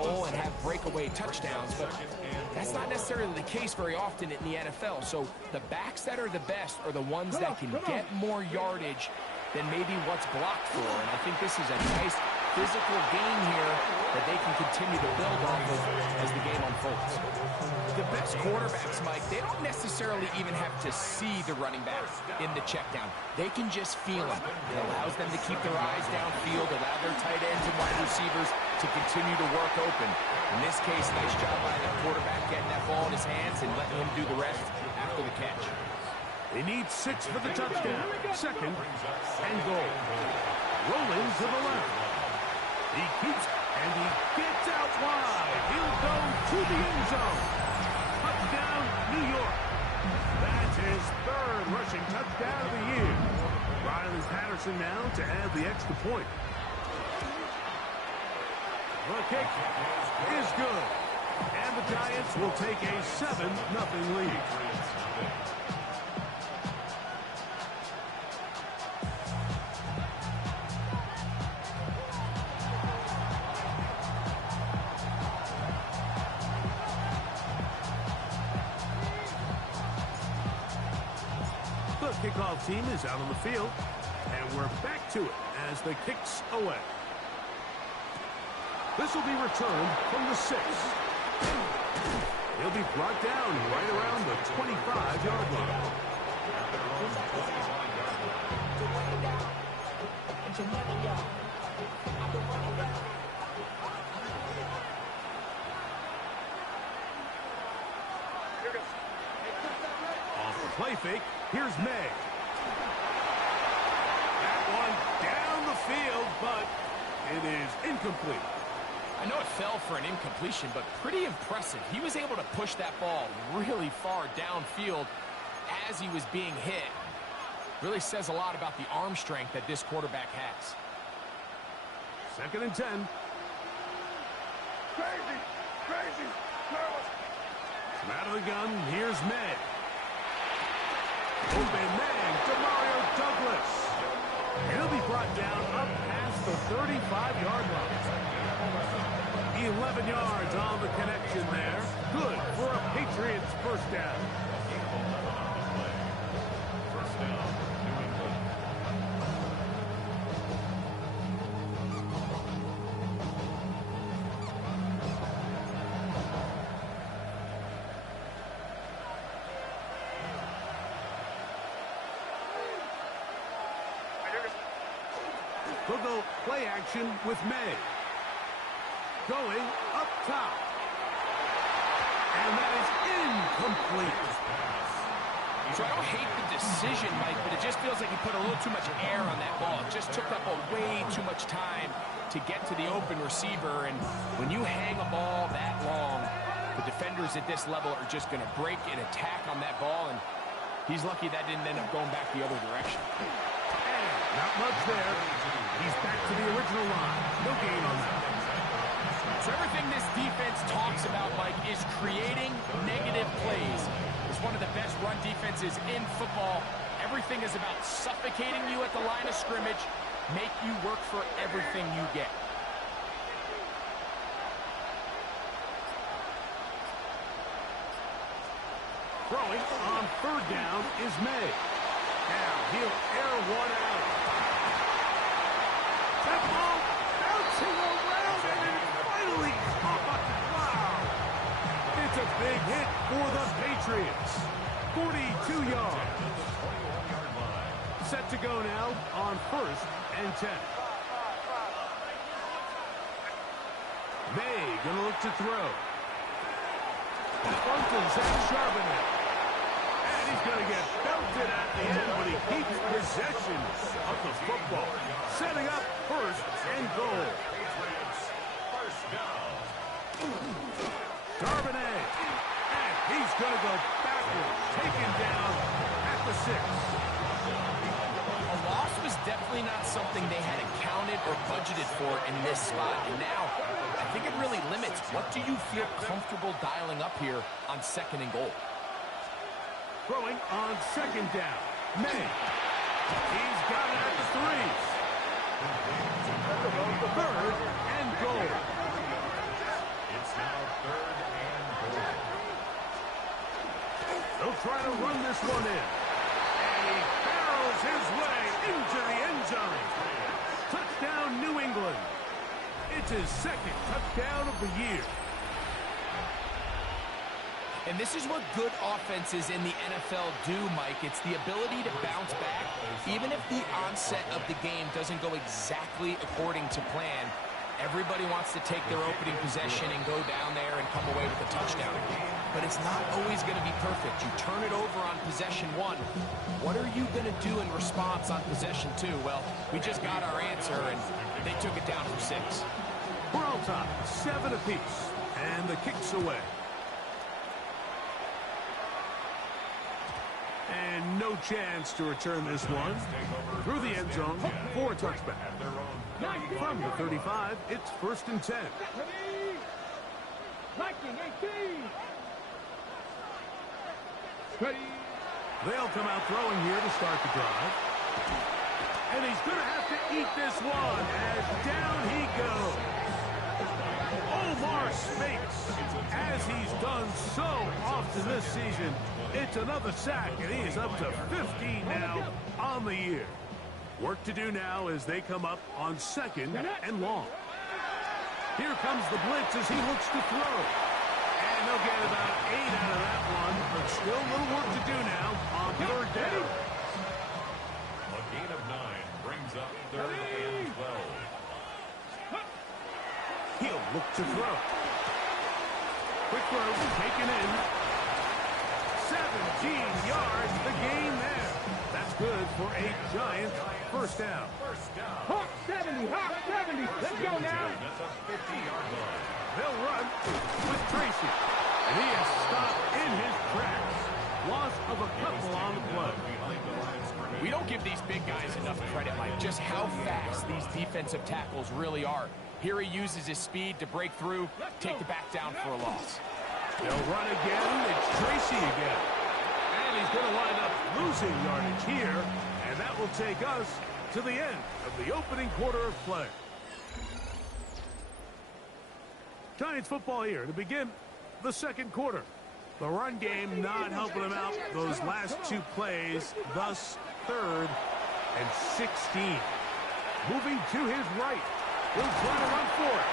and have breakaway touchdowns, but that's not necessarily the case very often in the NFL. So the backs that are the best are the ones that can get more yardage than maybe what's blocked for. And I think this is a nice physical game here that they can continue to build off of as the game unfolds. The best quarterbacks, Mike, they don't necessarily even have to see the running back in the check down. They can just feel him. It allows them to keep their eyes downfield, allow their tight ends and wide receivers to continue to work open. In this case, nice job by the quarterback getting that ball in his hands and letting him do the rest after the catch. They need 6 for the touchdown. Second and goal. Rolling to the left. He keeps, and he gets out wide. He'll go to the end zone. Touchdown, New York. That's his 3rd rushing touchdown of the year. Riley Patterson now to add the extra point. The kick is good. And the Giants will take a 7-0 lead. The kickoff team is out on the field, and we're back to it as the kick's away. This will be returned from the 6. He'll be brought down right around the 25-yard line. Off the play fake, here's May. That one down the field, but it is incomplete. I know it fell for an incompletion, but pretty impressive. He was able to push that ball really far downfield as he was being hit. Really says a lot about the arm strength that this quarterback has. Second and 10. Crazy, nervous. From out of the gun, here's May. Open man, Demario Douglas. He'll be brought down up past the 35-yard line. 11 yards on the connection there. Good for a Patriots first down. They'll go play action with May. Going up top. And that is incomplete. So I don't hate the decision, Mike, but it just feels like he put a little too much air on that ball. It just took up way too much time to get to the open receiver. And when you hang a ball that long, the defenders at this level are just going to break and attack on that ball. And he's lucky that didn't end up going back the other direction. And not much there. He's back to the original line. No gain on that. So everything this defense talks about, Mike, is creating negative plays. It's one of the best run defenses in football. Everything is about suffocating you at the line of scrimmage, make you work for everything you get. Throwing on 3rd down is May. Now he'll air one out. That ball bouncing around and it finally caught. Wow. It's a big hit for the Patriots. 42 yards. Set to go now on 1st and 10. May gonna look to throw. Front to Zach Charbonnet. And he's going to get belted at the end, but he keeps possession of the football. Setting up 1st and goal. Charbonnet. And he's going to go backwards. Taken down at the 6. A loss was definitely not something they had accounted or budgeted for in this spot. And now, I think it really limits what do you feel comfortable dialing up here on 2nd and goal. Throwing on 2nd down. May. He's got it at the 3. 3rd and goal. It's now 3rd and goal. They'll try to run this one in. And he barrels his way into the end zone. Touchdown, New England. It's his 2nd touchdown of the year. And this is what good offenses in the NFL do, Mike. It's the ability to bounce back, even if the onset of the game doesn't go exactly according to plan. Everybody wants to take their opening possession and go down there and come away with a touchdown. But it's not always going to be perfect. You turn it over on possession 1. What are you going to do in response on possession 2? Well, we just got our answer, and they took it down for 6. We're on top, 7 apiece, and the kick's away. And no chance to return this one through the end zone for a touchback. From the 35, it's 1st and 10. They'll come out throwing here to start the drive. And he's going to have to eat this one as down he goes. Omar Speights, as he's done so often this season, it's another sack, and he is up to 15 now on the year. Work to do now as they come up on 2nd and long. Here comes the blitz as he looks to throw. And they'll get about 8 out of that one, but still a little work to do now on 3rd down. A gain of 9 brings up 3rd and 12. He'll look to throw. Quick throw, taken in. 17 yards, the gain there. That's good for a Giant 1st down. Hawk 70, Hawk 70. Let's go now. That's a 50-yard line. They'll run with Tracy. And he is stopped in his tracks. Loss of a couple on the play. We don't give these big guys enough credit, Mike, just how fast these defensive tackles really are. Here he uses his speed to break through, take the back down for a loss. They'll run again. It's Tracy again. And he's going to wind up losing yardage here. And that will take us to the end of the opening quarter of play. Giants football here to begin the 2nd quarter. The run game not helping him out those last 2 plays, thus 3rd and 16. Moving to his right. He'll try to run for it.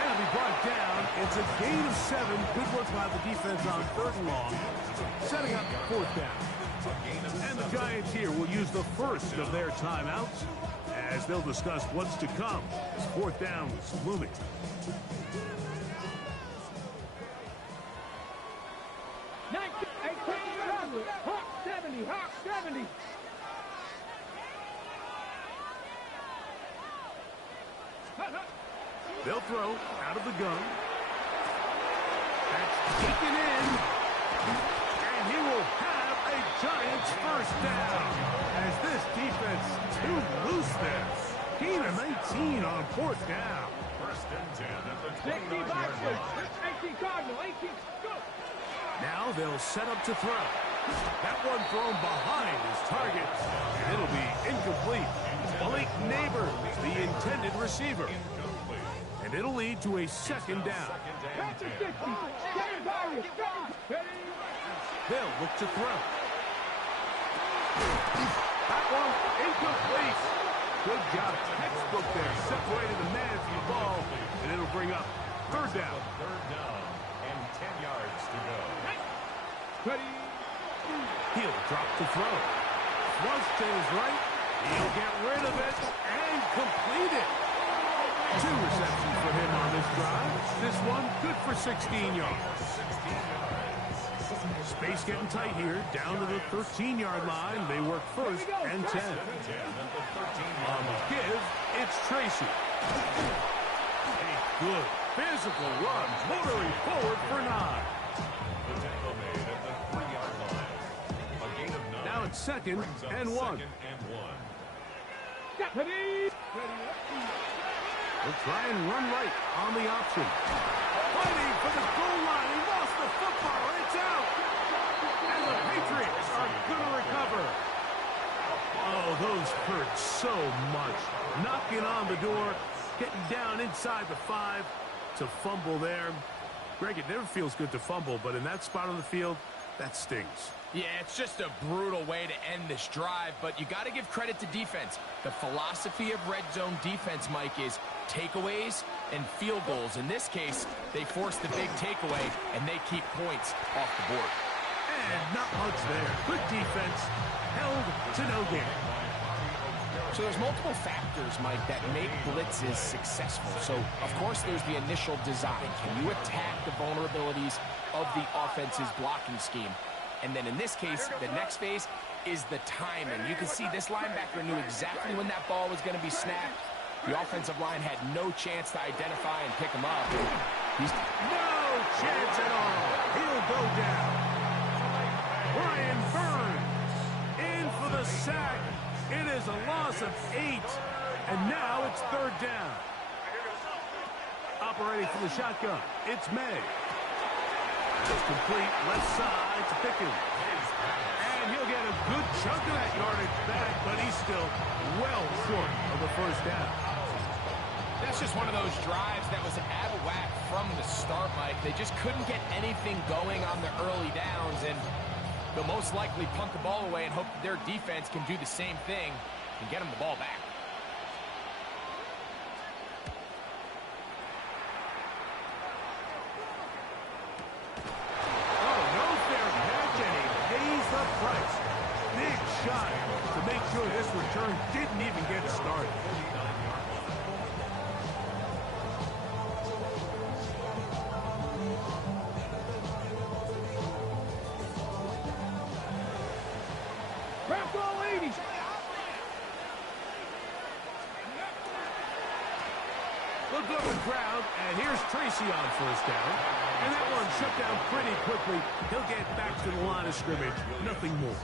And it'll be brought down. It's a gain of 7. Good work by the defense on 3rd and long. Setting up 4th down. And the Giants here will use the first of their timeouts as they'll discuss what's to come as 4th down is looming. Hawk 70, Hawk 70. They'll throw out of the gun. That's taken in. And he will have a Giants 1st down. As this defense too loose there. Gain of 19 on 4th down. 1st and 10 at the 60 29-yard boxes. line. 18 Cardinal, 18. Go. Now they'll set up to throw. That one thrown behind his target. And it'll be incomplete. Malik Neighbors, the intended receiver. And it'll lead to a 2nd down. They'll look to throw. That one incomplete. Good job. Textbook there. Separated the man from the ball. And it'll bring up 3rd down. 3rd down and 10 yards to go. He'll drop to throw. Flush to his right. He'll get rid of it and complete it. 2 receptions for him on this drive. This one good for 16 yards. Space getting tight here. Down to the 13-yard line. They work 1st and 10. On the give, it's Tracy. A good physical run. Motoring forward for 9. The tackle made at the 3-yard line. A gain of 9. Now it's 2nd and 1. 2nd and 1. We'll try and run right on the option. Fighting for the goal line. He lost the football. It's out. And the Patriots are going to recover. Oh, those hurt so much. Knocking on the door. Getting down inside the 5 to fumble there. Greg, it never feels good to fumble, but in that spot on the field, that stings. Yeah, it's just a brutal way to end this drive, but you got to give credit to defense. The philosophy of red zone defense, Mike, is takeaways and field goals. In this case, they force the big takeaway, and they keep points off the board. And not much there. Good defense, held to no gain. So there's multiple factors, Mike, that make blitzes successful. So, of course, there's the initial design. Can you attack the vulnerabilities of the offense's blocking scheme? And then in this case, the next phase is the timing. You can see this linebacker knew exactly when that ball was going to be snapped. The offensive line had no chance to identify and pick him up. No chance at all. He'll go down. Brian Burns in for the sack. It is a loss of 8, and now it's third down. Operating from the shotgun, it's May. It's complete left side to Pickens. And he'll get a good chunk of that yardage back, but he's still well short of the first down. That's just one of those drives that was out of whack from the start, Mike. They just couldn't get anything going on the early downs, and they'll most likely punt the ball away and hope that their defense can do the same thing and get them the ball back. Oh, no fair catch, and he pays the price. Big shot to make sure this return didn't even get started. Look up the crowd, and here's Tracy on first down. And that one shut down pretty quickly. He'll get back to the line of scrimmage. Nothing more.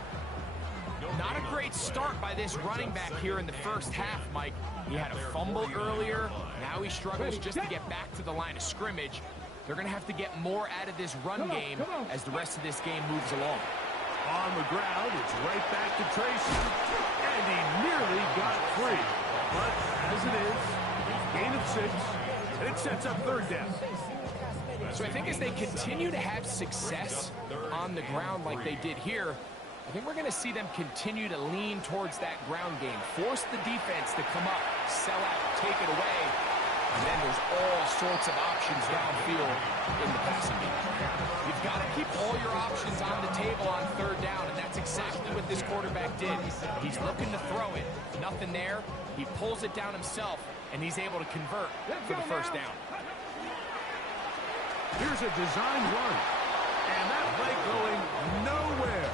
Not a great start by this running back here in the first half, Mike. He had a fumble earlier. Now he struggles just to get back to the line of scrimmage. They're going to have to get more out of this run game as the rest of this game moves along. On the ground, it's right back to Tracy. And he nearly got free. But as it is, gain of 6, and it sets up third down. So I think as they continue to have success on the ground like they did here, I think we're going to see them continue to lean towards that ground game. Force the defense to come up, sell out, take it away, and then there's all sorts of options downfield in the passing game. You've got to keep all your options on the table on third down, and that's exactly what this quarterback did. He's looking to throw it. Nothing there. He pulls it down himself, and he's able to convert for the first down. Here's a design run, and that play going nowhere.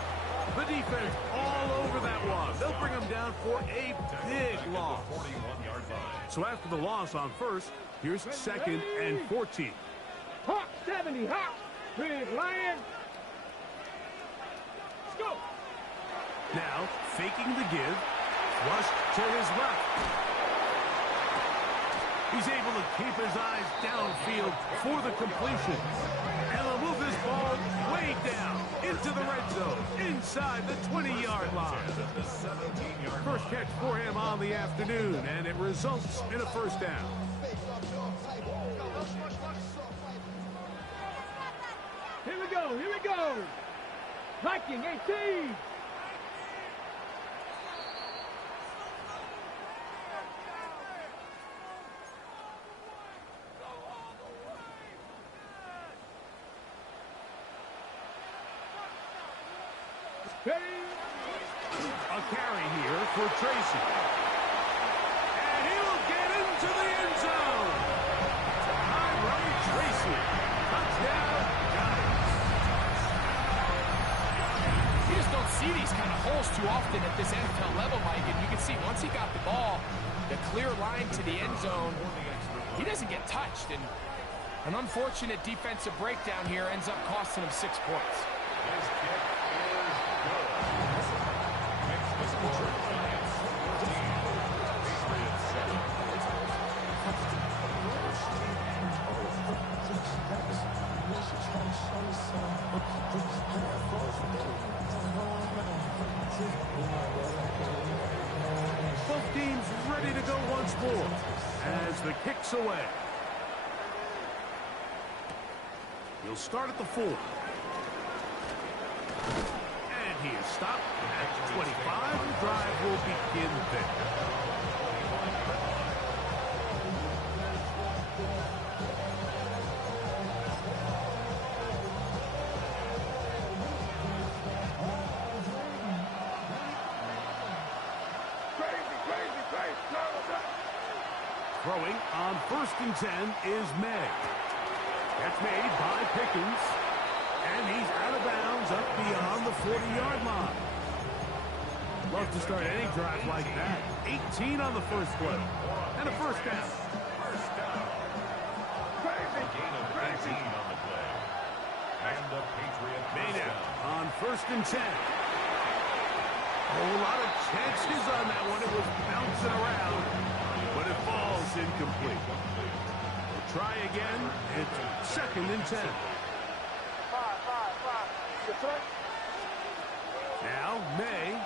The defense all over that one. They'll bring him down for a big loss. So after the loss on first, here's 2nd and 14. Hawk 70, Hawk. Big Lion. Let's go. Now, faking the give, flush to his left. He's able to keep his eyes downfield for the completion. And he'll move this ball way down into the red zone, inside the 20-yard line. First catch for him on the afternoon, and it results in a first down. Here we go, here we go. Viking 18. A carry here for Tracy. And he'll get into the end zone. Tyrone Tracy. Touchdown, Giants. You just don't see these kind of holes too often at this NFL level, Mike. And you can see once he got the ball, the clear line to the end zone, he doesn't get touched. And an unfortunate defensive breakdown here ends up costing him 6 points. His kick is good. Makes the score Giants 14, Patriots 7. Both teams ready to go once more as the kick's away. He'll start at the 4. And he is stopped at 25. The drive will begin there. Throwing on 1st and 10 is May. That's made by Pickens. And he's out of bounds up beyond the 40-yard line. Love to start any drive like that. 18 on the first play. And a first down. Gain of 18 on the play. And the Patriot May first now down. on 1st and 10. A whole lot of chances on that one. It was bouncing around, but it falls incomplete. We'll try again. It's 2nd and 10. Now, May.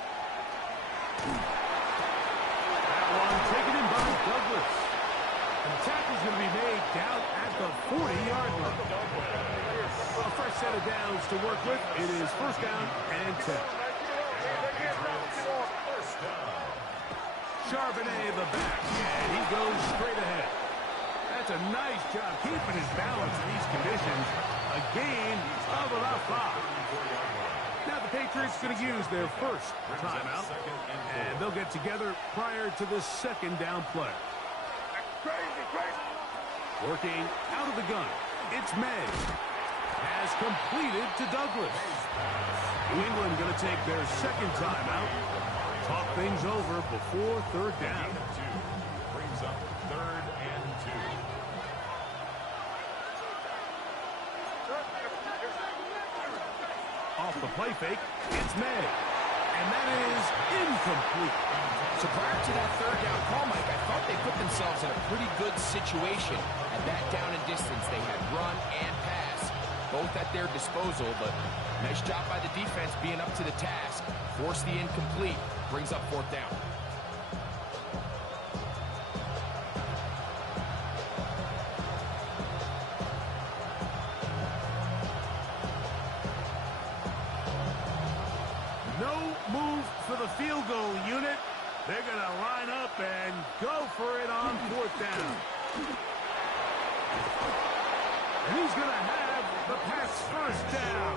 That one taken in by Douglas. And the tackle's going to be made down at the 40-yard line. A fresh set of downs to work with. It is 1st down and 10. Charbonnet, the back, and he goes straight ahead. That's a nice job keeping his balance in these conditions. A gain of about 5. Now the Patriots going to use their first timeout, and they'll get together prior to the 2nd down play. Working out of the gun, it's May. Has completed to Douglas. New England going to take their 2nd timeout. Talk things over before 3rd down. Brings up 3rd and 2. Off the play fake, it's May. And that is incomplete. So prior to that 3rd down call, Mike, I thought they put themselves in a pretty good situation. At that down and distance, they had run and pass, both at their disposal, but nice job by the defense being up to the task. Force the incomplete, brings up 4th down. No move for the field goal unit. They're going to line up and go for it on 4th down. And he's going to have the pass 1st down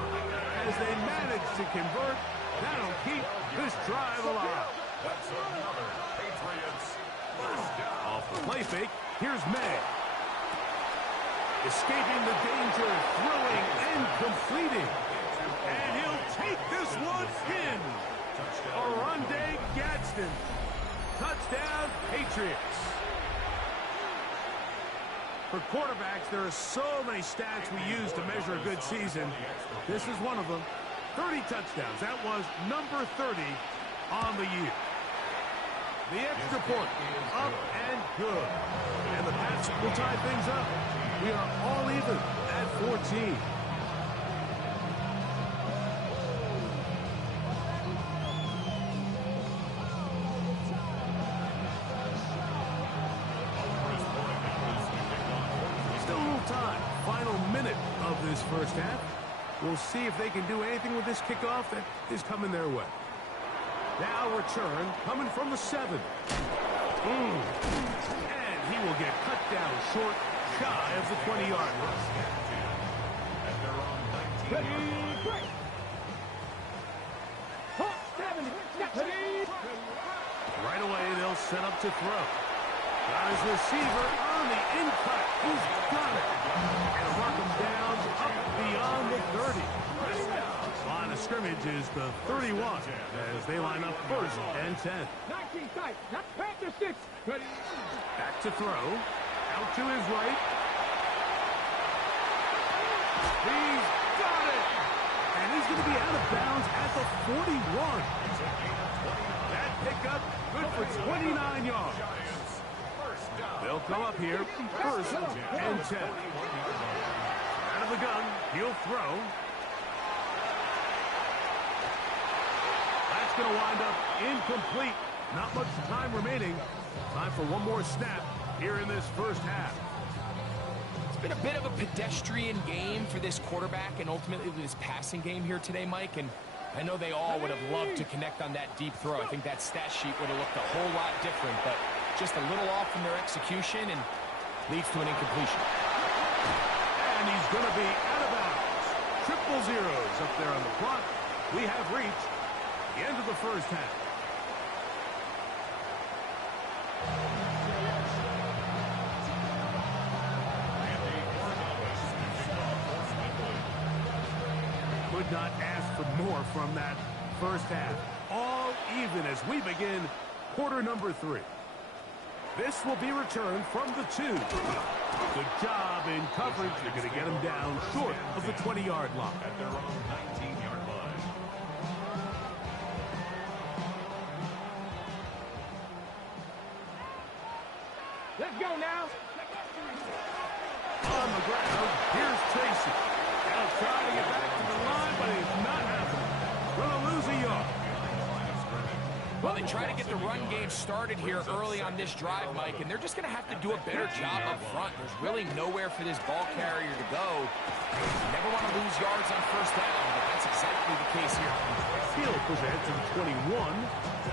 as they manage to convert. That'll keep this drive alive. That's another Patriots first down. Off the play fake, here's May. Escaping the danger, throwing and completing. And he'll take this one in. Oronde Gadsden. Touchdown, Patriots. For quarterbacks, there are so many stats we use to measure a good season. This is one of them. 30 touchdowns. That was number 30 on the year. The extra point, up and good. And the Pats will tie things up. We are all even at 14. Still a little time. Final minute of this first half. We'll see if they can do anything with this kickoff that is coming their way. Now return coming from the 7. And he will get cut down short, shy of the 20-yard line. And they're on 19. Ready, break. Hot 7. Ready. Right away, they'll set up to throw. Got his receiver on the in-cut. He's got it. And mark him down up beyond the 30. Line of scrimmage is the 31 as they line up 1st and 10. 19 tight. That's Panther 6. Ready. Back to throw. Out to his right. He's got it. And he's going to be out of bounds at the 41. That pickup good for 29 yards. They'll come up here 1st and 10. Out of the gun. He'll throw. That's going to wind up incomplete. Not much time remaining. Time for one more snap here in this first half. been a bit of a pedestrian game for this quarterback and ultimately this passing game here today, Mike. And I know they all would have loved to connect on that deep throw. I think that stat sheet would have looked a whole lot different, but just a little off in their execution and leads to an incompletion. And he's going to be out of bounds. Triple zeros up there on the clock. We have reached the end of the first half. Could not ask for more from that first half. All even as we begin quarter number 3. This will be returned from the 2. Good job in coverage. They're going to get him down short of the 20-yard line. At their own 19-yard line. Let's go now. On the ground, here's Tracy. Now trying to get back to the line, but it's not happening. Going to lose a yard. Well, they try to get the run game started here early on this drive, Mike, and they're just going to have to do a better job up front. There's really nowhere for this ball carrier to go. You never want to lose yards on first down, but that's exactly the case here. He'll push ahead to the 21.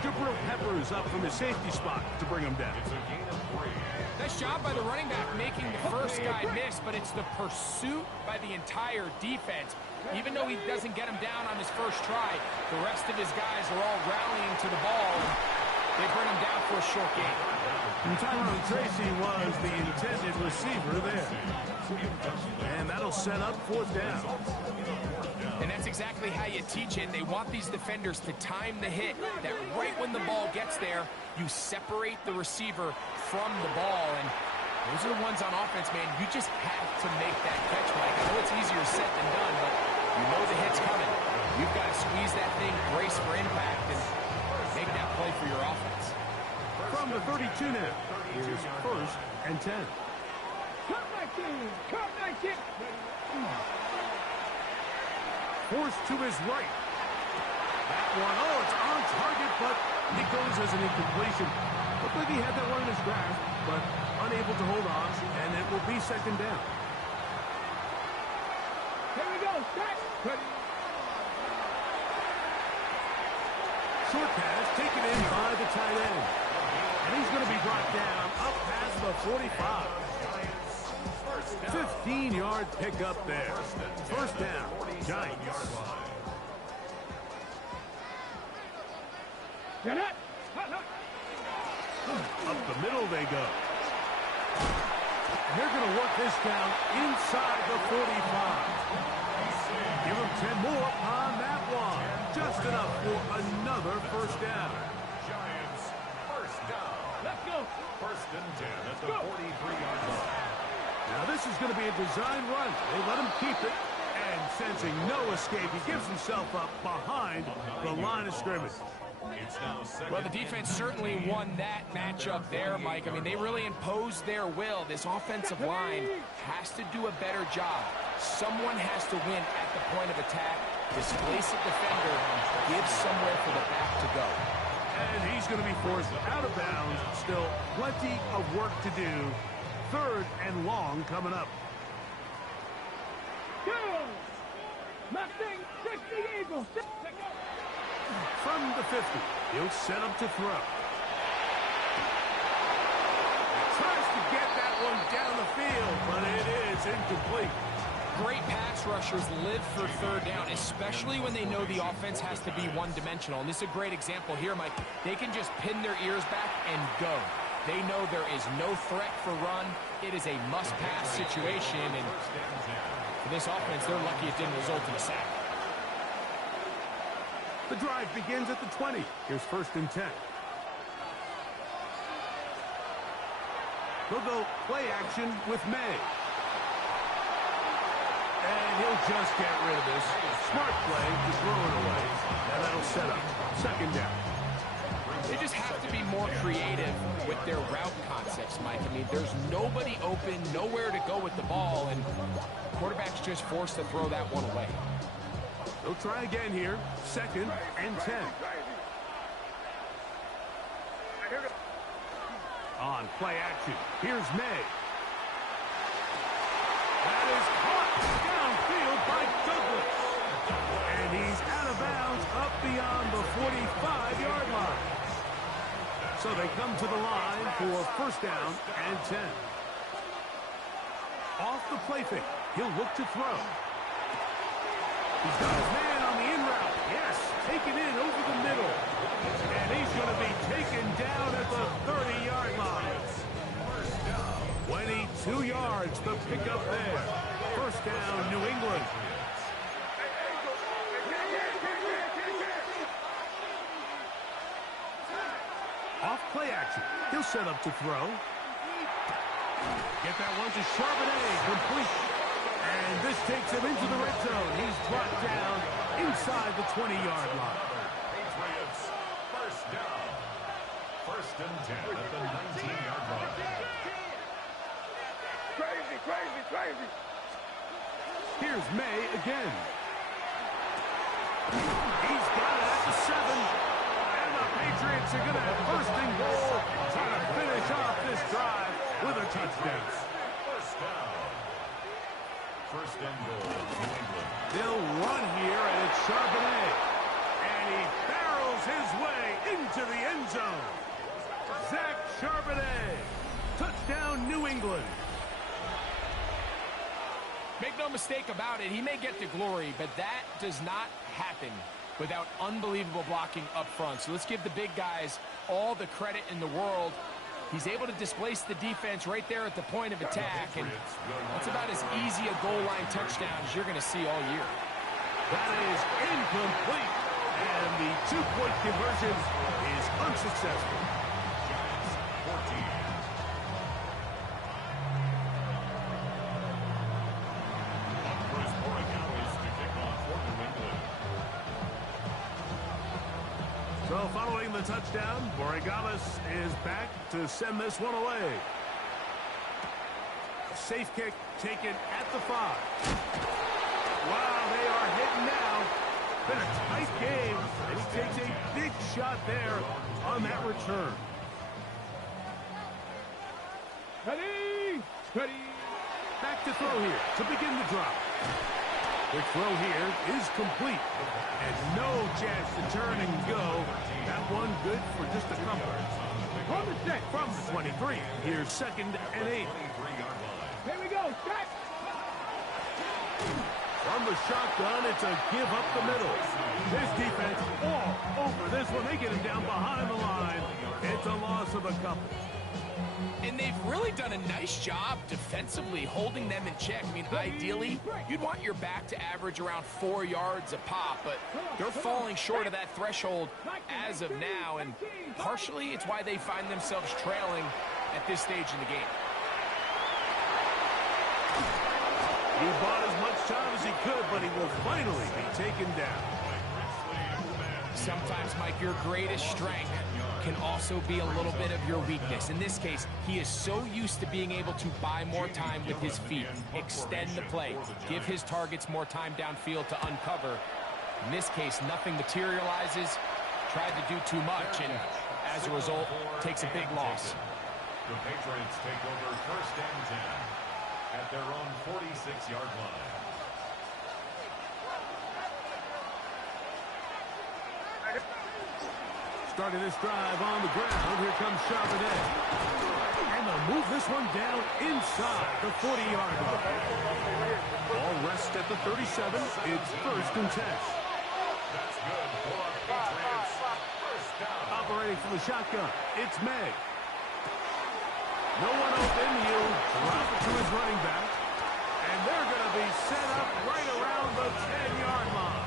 Jabril Peppers up from his safety spot to bring him down. It's a gain of 3. Nice job by the running back making the first guy miss, but it's the pursuit by the entire defense. Even though he doesn't get him down on his first try, the rest of his guys are all rallying to the ball. They bring him down for a short gain. And Tyrone Tracy was the intended receiver there. And that'll set up fourth down. And that's exactly how you teach it. They want these defenders to time the hit, that right when the ball gets there, you separate the receiver from the ball. And those are the ones on offense, man. You just have to make that catch, Mike. I know it's easier said than done, but you know the hit's coming. You've got to squeeze that thing, brace for impact, and make that play for your offense. From the 32 now, here's first and 10. Cut 19. Cut 19. Forced to his right. That one, oh, it's on target, but it goes as an incompletion. Looked like he had that one in his grasp, but unable to hold on, and it will be second down. Here we go. Start. Short pass taken in by the tight end. And he's going to be brought down up past the 45. 15-yard pickup there. First down, Giants. Get it. Up the middle they go. And they're going to work this down inside the 45. Give them 10 more on that one. Just enough for another first down. Giants first down. Let's go. First and 10 at the 43-yard line. Now this is going to be a design run. They let him keep it. And sensing no escape, he gives himself up behind the line of scrimmage. It's now second. Well, the defense certainly won that matchup there, Mike. I mean, they really imposed their will. This offensive line has to do a better job. Someone has to win at the point of attack. Displace a defender, give somewhere for the back to go. And he's going to be forced out of bounds. Still plenty of work to do. Third and long coming up. Go. Mustang 60 Eagles. From the 50, he'll set up to throw. Tries to get that one down the field, but it is incomplete. Great pass rushers live for third down, especially when they know the offense has to be one-dimensional. And this is a great example here, Mike. They can just pin their ears back and go. They know there is no threat for run. It is a must-pass situation, and for this offense, they're lucky it didn't result in a sack. The drive begins at the 20. Here's first and 10. They'll go play action with May. And he'll just get rid of this. Smart play to throw it away. And that'll set up second down. They just have to be more creative with their route concepts, Mike. I mean, there's nobody open, nowhere to go with the ball, and quarterback's just forced to throw that one away. They'll try again here. Second and 10. On play action, here's May. That is caught downfield by Douglas. And he's out of bounds up beyond the 45-yard line. So they come to the line for first down and 10. Off the play fake, he'll look to throw. He's got his man on the in route. Yes, taken in over the middle. And he's going to be taken down at the 30-yard line. 22 yards to pick up there. First down, New England. Off play action. He'll set up to throw. Get that one to Charbonnet, complete. And this takes him into the red zone. He's brought down inside the 20-yard line. Patriots, first down. First and 10 at the 19-yard line. Crazy, crazy, crazy. Here's May again. He's got it at the 7. And the Patriots are going to have first and goal, trying to finish off this drive with a touchdown. First down. First and goal, New England. They'll run here, and it's Charbonnet. And he barrels his way into the end zone. Zach Charbonnet. Touchdown, New England. Make no mistake about it, he may get the glory, but that does not happen without unbelievable blocking up front. So let's give the big guys all the credit in the world. He's able to displace the defense right there at the point of attack, and that's about as easy a goal line touchdown as you're going to see all year. That is incomplete, and the two-point conversion is unsuccessful. Giants, 14. Chris Borregales to kick off for New England. So following the touchdown, Borregales is back to send this one away. Safe kick taken at the 5. Wow, they are hitting now. Been a tight game, and he takes a big shot there on that return. Ready, ready. Back to throw here to begin the drive. The throw here is complete. And no chance to turn and go. That one good for just a couple. Hold the set. From the 23, here's second and 8. Here we go. Set. From the shotgun, it's a give up the middle. This defense all over this one. They get him down behind the line. It's a loss of a couple. And they've really done a nice job defensively holding them in check. I mean, ideally, you'd want your back to average around 4 yards a pop, but they're falling short of that threshold as of now, and partially it's why they find themselves trailing at this stage in the game. He bought as much time as he could, but he will finally be taken down. Sometimes, Mike, your greatest strength can also be a little bit of your weakness. In this case, he is so used to being able to buy more time with his feet, extend the play, give his targets more time downfield to uncover. In this case, nothing materializes, tried to do too much, and as a result, takes a big loss. The Patriots take over first and 10 at their own 46-yard line. Starting this drive on the ground. Here comes Charbonnet. And they'll move this one down inside the 40-yard line. Ball rests at the 37. It's first and 10. That's good for the Patriots. First down. Operating from the shotgun, it's May. No one open. He'll drop it to his running back. And they're going to be set up right around the 10-yard line.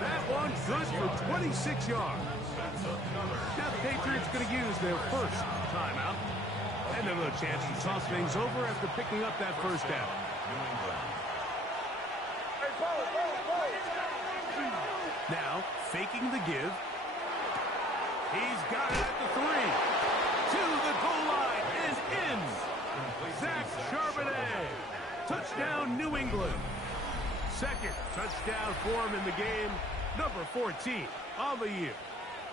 That one's good for 26 yards. Now the Patriots going to use their first timeout. And they'll have a chance to toss things over after picking up that first down. Now, faking the give. He's got it at the 3. To the goal line and in. Zach Charbonnet. Touchdown, New England. Second touchdown for him in the game. Number 14 on the year.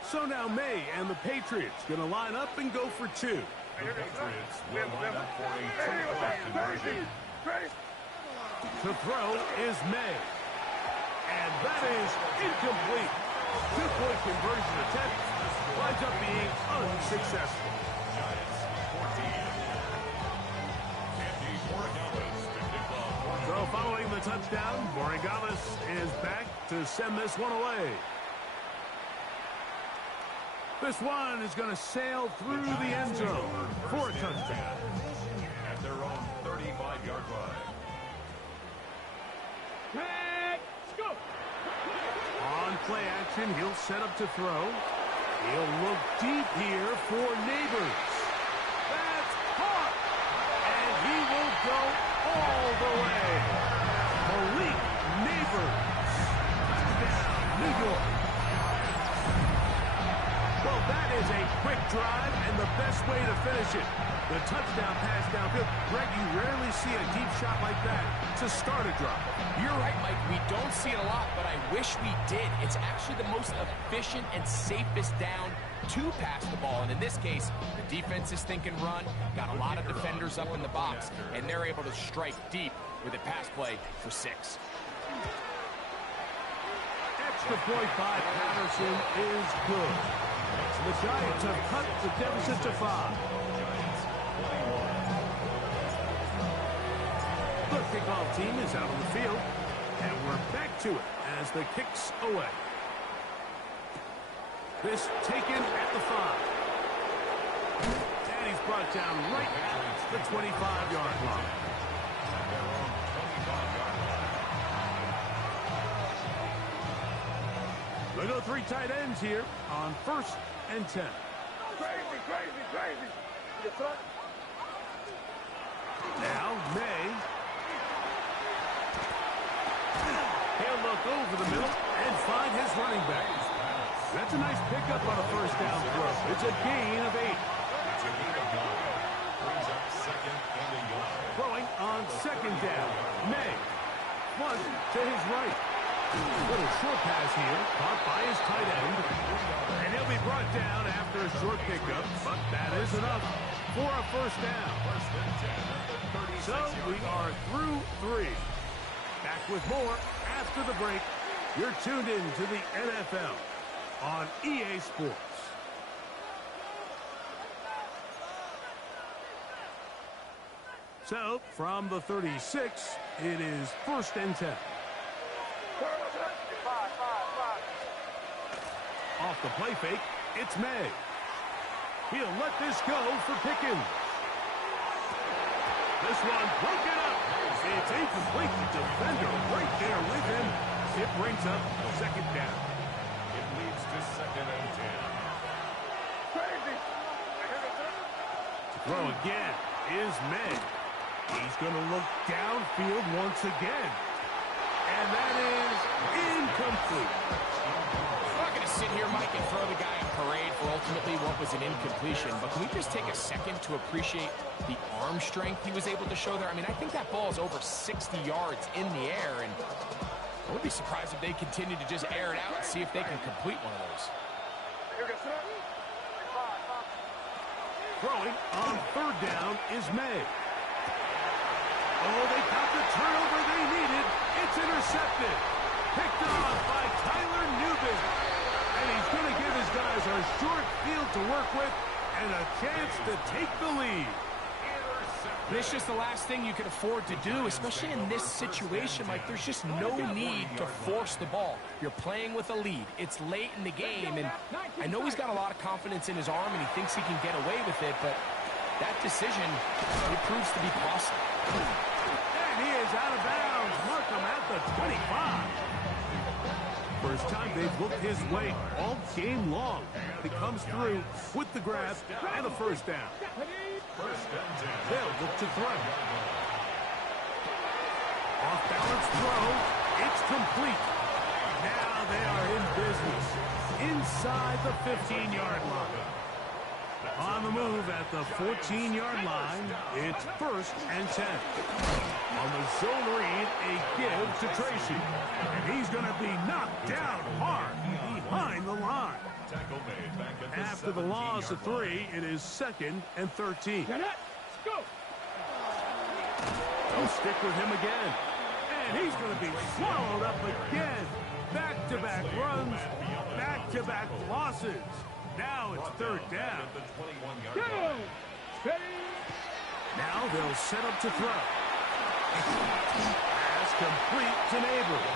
So now May and the Patriots going to line up and go for 2. The Patriots will line up for a two-point conversion. To throw is May. And that is incomplete. Two-point conversion attempt winds up being unsuccessful. Giants 14. Andy Moregalis to kick off. So following the touchdown, Moregalis is back to send this one away. This one is going to sail through the end zone for a touchdown. At their own 35-yard line. Let's go. On play action, he'll set up to throw. He'll look deep here for Neighbors. That's caught! And he will go all the way. Malik Neighbors. Touchdown, New York. Well, that is a quick drive and the best way to finish it. The touchdown pass downfield. Greg, you rarely see a deep shot like that to start a drive. You're right, Mike. We don't see it a lot, but I wish we did. It's actually the most efficient and safest down to pass the ball. And in this case, the defense is thinking run, got a lot of defenders up in the box, and they're able to strike deep with a pass play for 6. Extra point by Patterson is good. The Giants have cut the deficit to 5. The kickoff team is out on the field, and we're back to it as the kick's away. This taken at the 5. And he's brought down right at the 25-yard line. They go 3 tight ends here on 1st and 10. Crazy. Now, May. He'll look over the middle and find his running back. That's a nice pickup on a first down throw. It's a gain of 8. It's a gain of 9. Brings up 2nd and a yard. Throwing on 2nd down. May. One to his right. Little short pass here, caught by his tight end. And he'll be brought down after a short pickup, but that is enough for a first down. First and 10 at the 36. So we are through 3. Back with more after the break. You're tuned in to the NFL on EA Sports. So from the 36, it is 1st and 10. Off the play fake, it's May. He'll let this go for Pickens. This one broken up. It's incomplete. The defender right there with him. It brings up 2nd down. It leads to 2nd and 10. To throw again is May. He's going to look downfield once again. And that is incomplete. I'm not going to sit here, Mike, and throw the guy a parade for ultimately what was an incompletion, but can we just take a second to appreciate the arm strength he was able to show there? I mean, I think that ball is over 60 yards in the air, and I would be surprised if they continue to just air it out and see if they can complete one of those. Throwing on 3rd down is May. Oh, they caught the turnover they needed. It's intercepted. Picked off by Tyler Nubin. And he's going to give his guys a short field to work with and a chance to take the lead. It's just the last thing you can afford to do, especially in this situation. Like, there's just no need to force the ball. You're playing with a lead. It's late in the game, and I know he's got a lot of confidence in his arm, and he thinks he can get away with it, but that decision, it proves to be costly. And he is out of bounds. Markham at the 25. First time they've looked his way all game long. He comes through with the grab and a first down. First and 10. They'll look to throw. Off balance throw. It's complete. Now they are in business. Inside the 15-yard line. On the move at the 14-yard line, it's 1st and 10. On the zone read, a give to Tracy. And he's going to be knocked down hard behind the line. Tackle made back at the After the loss of 3, it is 2nd and 13. Let's go. They'll stick with him again. And he's going to be swallowed up again. Back-to-back runs, back-to-back losses. Now it's third down. Go! Ready? Now they'll set up to throw. Pass complete to Neighbors.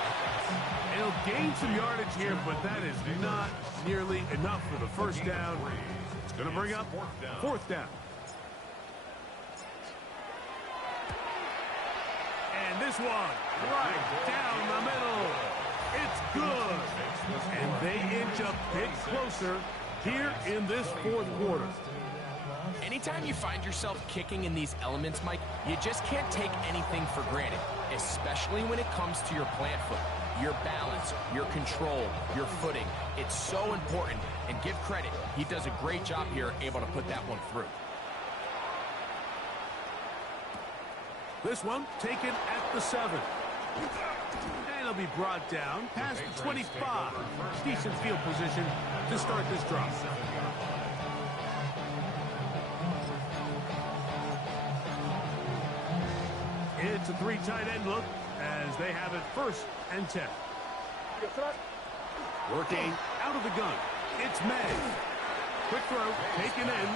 He'll gain some yardage here, but that is not nearly enough for the first down. It's going to bring up fourth down. And this one, right down the middle. It's good. And they inch a bit closer here in this fourth quarter. Anytime you find yourself kicking in these elements, Mike, you just can't take anything for granted, especially when it comes to your plant foot, your balance, your control, your footing. It's so important, and give credit. He does a great job here, able to put that one through. This one taken at the 7. And it'll be brought down past the 25. Decent field position to start this drive. It's a 3 tight end look as they have it 1st and 10. Working out of the gun. It's May. Quick throw taken in.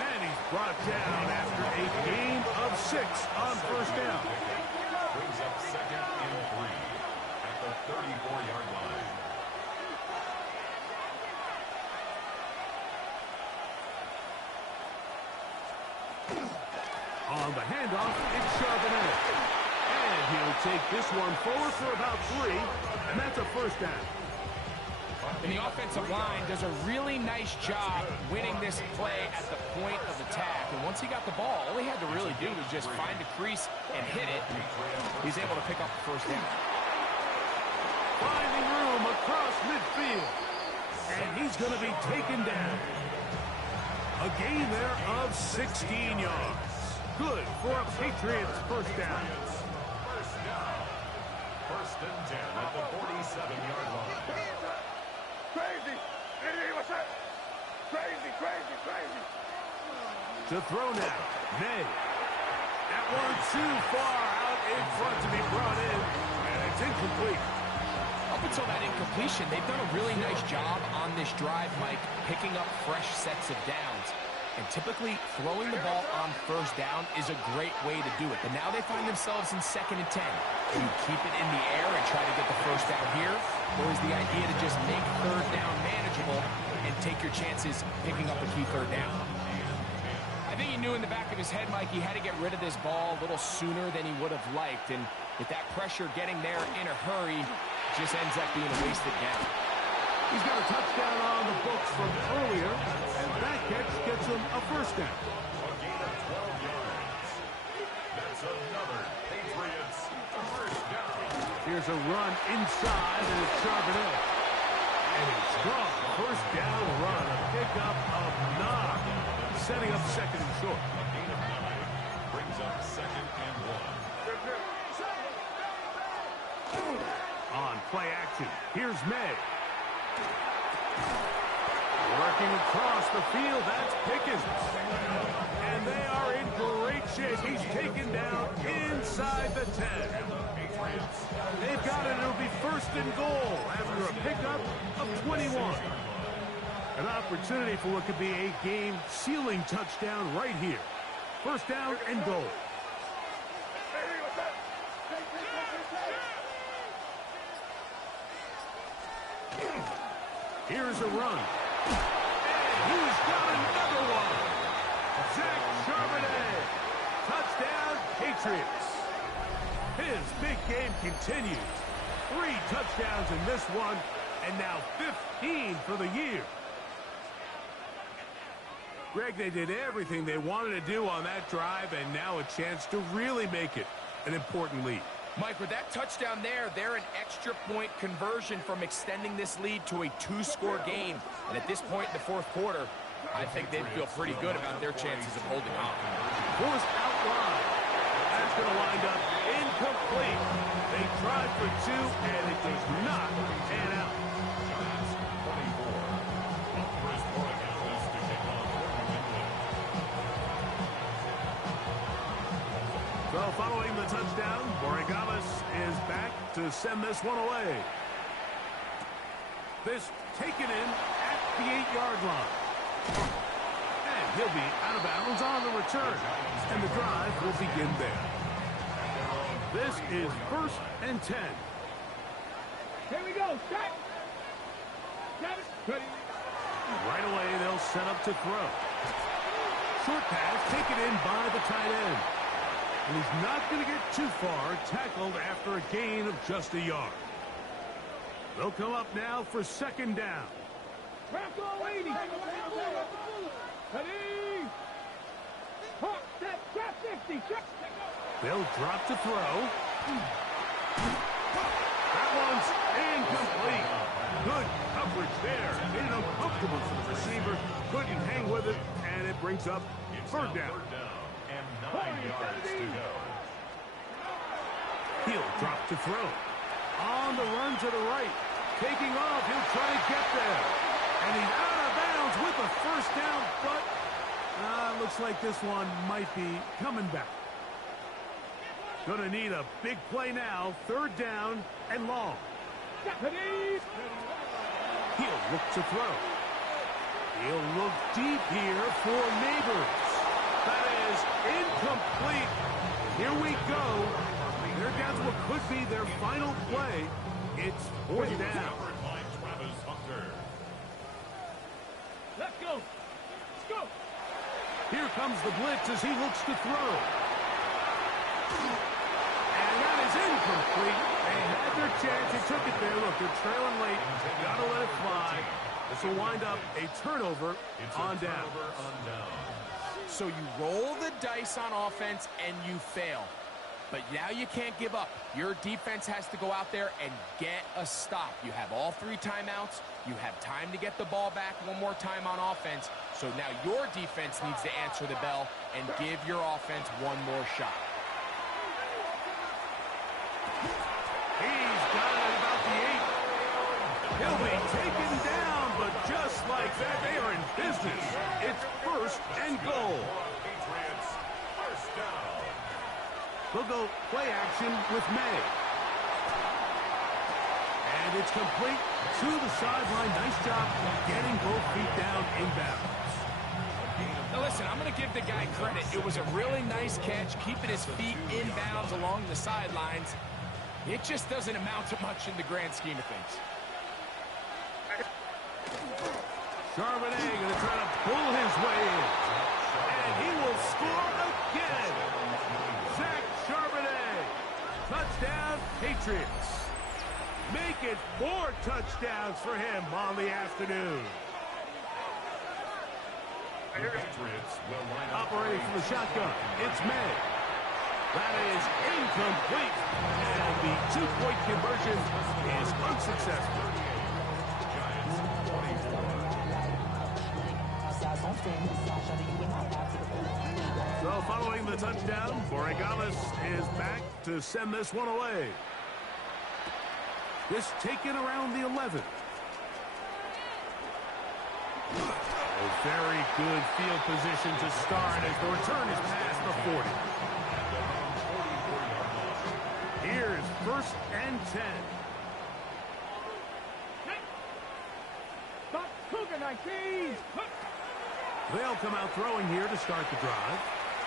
And he's brought down after a gain of 6 on first down. Brings up 2nd and 3 at the 34-yard line. On the handoff, it's Charbonnet. And he'll take this one forward for about 3, and that's a first down. And the offensive line does a really nice job winning this play at the point of attack. And once he got the ball, all he had to really do was just find a crease and hit it. He's able to pick up the first down. Finding room across midfield. And he's going to be taken down. A gain there of 16 yards. Good for a Patriots first down. First down. 1st and 10 at the 47-yard line. Crazy! Crazy, crazy, crazy! To throw now, May. That one too far out in front to be brought in, and it's incomplete. Up until that incompletion, they've done a really nice job on this drive, Mike, picking up fresh sets of downs. And typically, throwing the ball on first down is a great way to do it. But now they find themselves in 2nd and 10. Do you keep it in the air and try to get the first down here? Or is the idea to just make third down manageable and take your chances picking up a key third down? I think he knew in the back of his head, Mike, he had to get rid of this ball a little sooner than he would have liked. And with that pressure getting there in a hurry, it just ends up being a wasted down. He's got a touchdown on the books from earlier, and that catch gets him a first down. A gain of 12 yards. That's another Patriots first down. Here's a run inside, and it's Charbonnet. And a strong first down run, a pickup of 9, setting up 2nd and short. A gain of 9 brings up 2nd and 1. On play action, here's May. Working across the field, that's Pickens. And they are in great shape. He's taken down inside the 10. They've got it. It'll be 1st and goal after a pickup of 21. An opportunity for what could be a game-sealing touchdown right here. 1st down and goal. Here's a run. And he's got another one. Zach Charbonnet. Touchdown, Patriots. His big game continues. 3 touchdowns in this one, and now 15 for the year. Greg, they did everything they wanted to do on that drive, and now a chance to really make it an important lead. Mike, with that touchdown there, they're an extra point conversion from extending this lead to a 2-score game. And at this point in the 4th quarter, I think they'd feel pretty good about their chances of holding on. Forced out wide. That's going to wind up incomplete. They tried for 2, and it does not pan out. So following Following the touchdown, Borregales is back to send this one away. This taken in at the 8-yard line. And he'll be out of bounds on the return. And the drive will begin there. This is 1st and 10. Here we go. Set. Ready. Right away, they'll set up to throw. Short pass taken in by the tight end. And he's not going to get too far, tackled after a gain of just a yard. They'll come up now for 2nd down. Crack all 80. Ready. Hawk, set, trap 50. They'll drop to throw. That one's incomplete. Good coverage there. Made it uncomfortable for the receiver. Couldn't hang with it, and it brings up 3rd down. And 9 yards to go. He'll drop to throw. On the run to the right. Taking off. He'll try to get there. And he's out of bounds with a 1st down, but looks like this one might be coming back. Gonna need a big play now. 3rd down and long. He'll look to throw. He'll look deep here for Neighbors. That is incomplete. Here we go. They're down to what could be their final play. It's 4th down. Let's go. Let's go. Here comes the blitz as he looks to throw. And that is incomplete. They had their chance. They took it there. Look, they're trailing late. Got to let it fly. This will wind up a turnover on down. So you roll the dice on offense and you fail. But now you can't give up. Your defense has to go out there and get a stop. You have all 3 timeouts. You have time to get the ball back one more time on offense. So now your defense needs to answer the bell and give your offense one more shot. He's got it at about the 8. He'll be taken down, but just like that, they are in business. It's 1st and goal. They'll go play action with May. And it's complete to the sideline. Nice job getting both feet down inbounds. Now listen, I'm going to give the guy credit. It was a really nice catch, keeping his feet inbounds along the sidelines. It just doesn't amount to much in the grand scheme of things. Charbonnet going to try to pull his way in. And he will score again. Zach Charbonnet. Touchdown, Patriots. Make it 4 touchdowns for him on the afternoon. Operating from the shotgun, it's May. That is incomplete. And the 2-point conversion is unsuccessful. So following the touchdown, Borregales is back to send this one away. This taken around the 11. A very good field position to start as the return is past the 40. Here's 1st and 10. Stop Cougar 19. They'll come out throwing here to start the drive.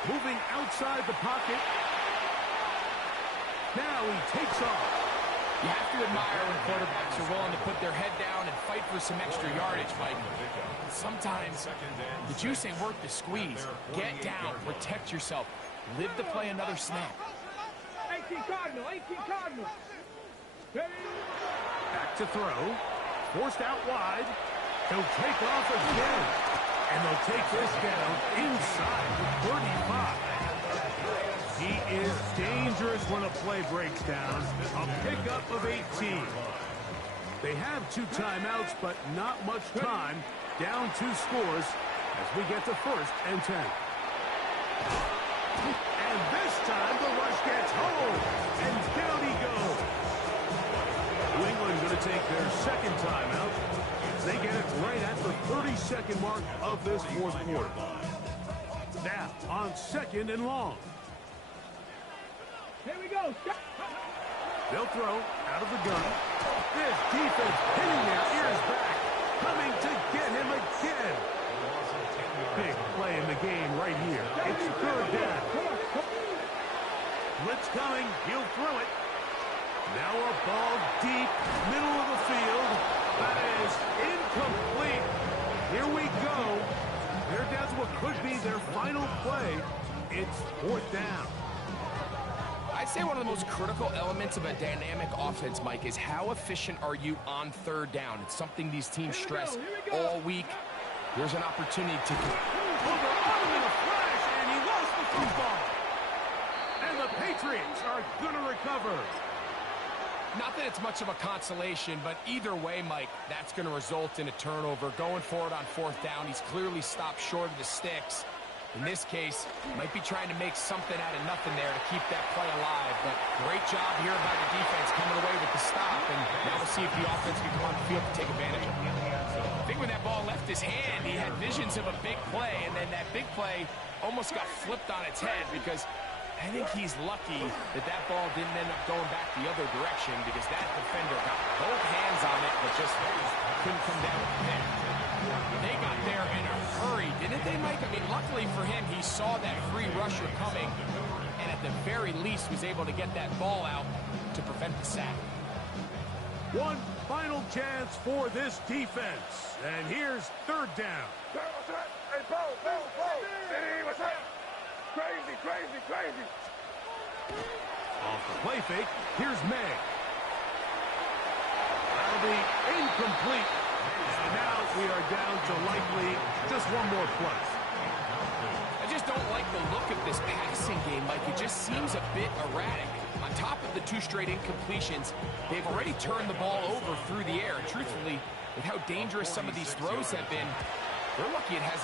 Moving outside the pocket. Now he takes off. You have to admire when quarterbacks are willing to put their head down and fight for some extra yardage, Mike. Sometimes the juice ain't worth the squeeze. Get down, protect yourself, live to play another snap. 18 Cardinal, 18 Cardinal. Back to throw. Forced out wide. He'll take off again. And they'll take this down inside the 35. He is dangerous when a play breaks down. A pickup of 18. They have 2 timeouts, but not much time. Down 2 scores as we get to 1st and 10. And this time the rush gets home. And down he goes. New England going to take their 2nd timeout. They get it right at the 32nd mark of this 4th quarter. Now on 2nd and long. Here we go. They'll throw out of the gun. This defense pinning their ears back, coming to get him again. Big play in the game right here. It's third down. Blitz coming. He'll throw it. Now a ball deep, middle of the field. That is incomplete. Here we go. They're down to what could be their final play. It's fourth down. I'd say one of the most critical elements of a dynamic offense, Mike, is how efficient are you on third down. It's something these teams stress all week. Here's an opportunity to... Over on him in a flash, and he lost the football. And the Patriots are going to recover. Not that it's much of a consolation, but either way, Mike, that's going to result in a turnover. Going forward on fourth down, he's clearly stopped short of the sticks. In this case, might be trying to make something out of nothing there to keep that play alive. But great job here by the defense coming away with the stop. And now we'll see if the offense can come on the field to take advantage of it. I think when that ball left his hand, he had visions of a big play. And then that big play almost got flipped on its head because I think he's lucky that that ball didn't end up going back the other direction because that defender got both hands on it but just couldn't come down with the pick. They got there in a hurry, didn't they, Mike? I mean, luckily for him, he saw that free rusher coming and at the very least was able to get that ball out to prevent the sack. One final chance for this defense. And here's third down. Hey, Bo. Hey, what's up? Crazy. Off the play fake, here's May. That'll be incomplete. And now we are down to likely just one more play. I just don't like the look of this passing game, Mike. It just seems a bit erratic. On top of the 2 straight incompletions, they've already turned the ball over through the air. And truthfully, with how dangerous some of these throws have been, they're lucky it hasn't